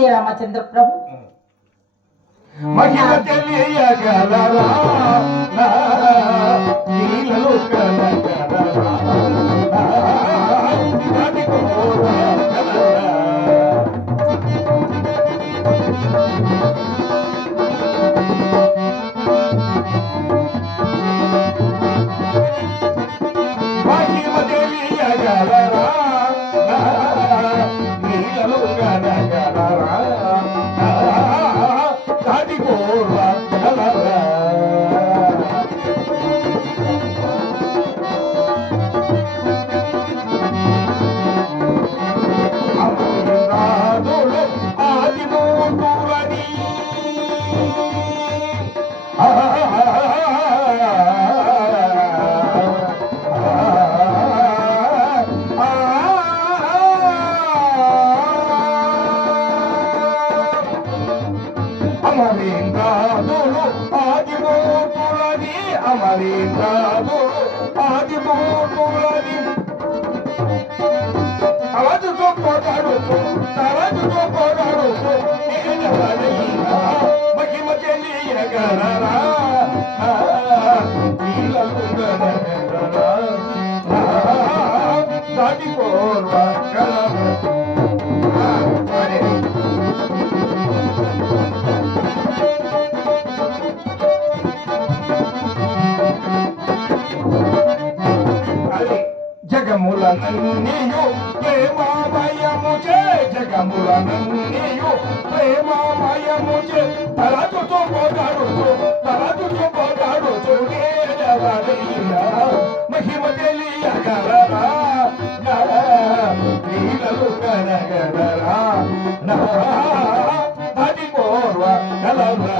శ్రీరామచంద్ర ప్రభు? మహిమ తెలియగలరా? కలగలరా आजो पौधारो सारा तो पौधा रो इन बचे జగములనన్నీయు ప్రేమామయము చే జగములనన్నీయు ప్రేమామయము చే తలచుతో పోటాడుతూ తలచుతో పోటాడుతూ నేనెవరైనా మహిమ తెలియగలరా నీలలు కనగలరా అది కోర్వ కలరా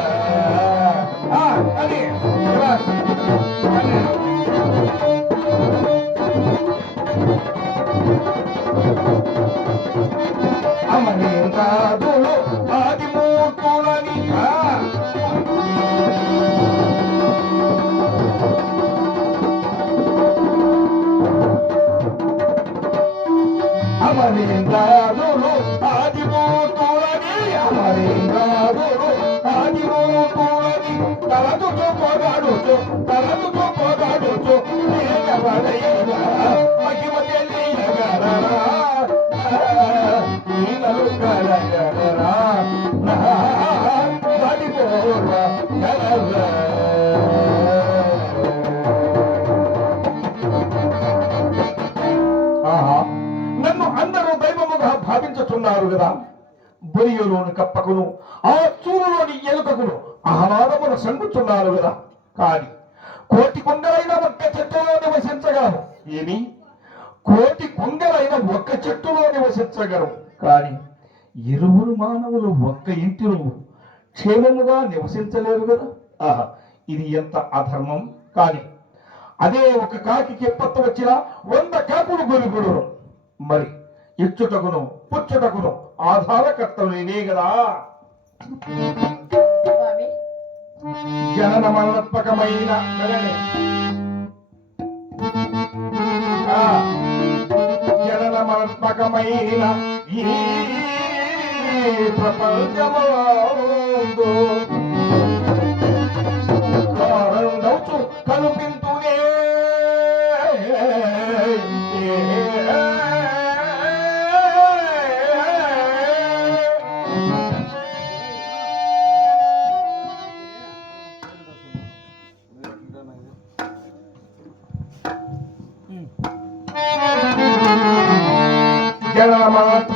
అది అది అమరేంద్రాదులు ఆదిమూర్తులని ఆ. అమరేంద్రాదులు ఆదిమూర్తులని అమరేంద్రాదులు ఆదిమూర్తులని తలదుతో పోరాడుతూ భావించుతున్నారు కదా. బొలియలోని కప్పకును ఆ చూరులోని ఎలుకకును ఆహ్లాదమును సంగుతున్నారు కదా. కానీ కోటి కొండలైన ఒక్క చెట్టులో నివసించగలము ఏమి? కోటి కొండలైన ఒక్క చెట్టులో నివసించగలము కాని ఇరువురు మానవులు ఒక్క ఇంటిలో క్షేమముగా నివసించలేరు కదా. ఆహా ఇది ఎంత అధర్మం. కాని అదే ఒక కాకి ఎప్పత్త వచ్చిన వంద కాకులు గొలుగుడు మరి ఇచ్చుటకును పుచ్చుటకును ఆధారకర్తలు నేనే కదా జనన మరణాత్మకమైన జనన మరణాత్మకమైన ఈ ప్రపంచమందు కారణమవుతూ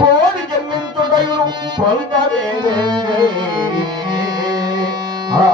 கோடி ஜன்மம் தொடையுறும் பல்கதேவே ஆ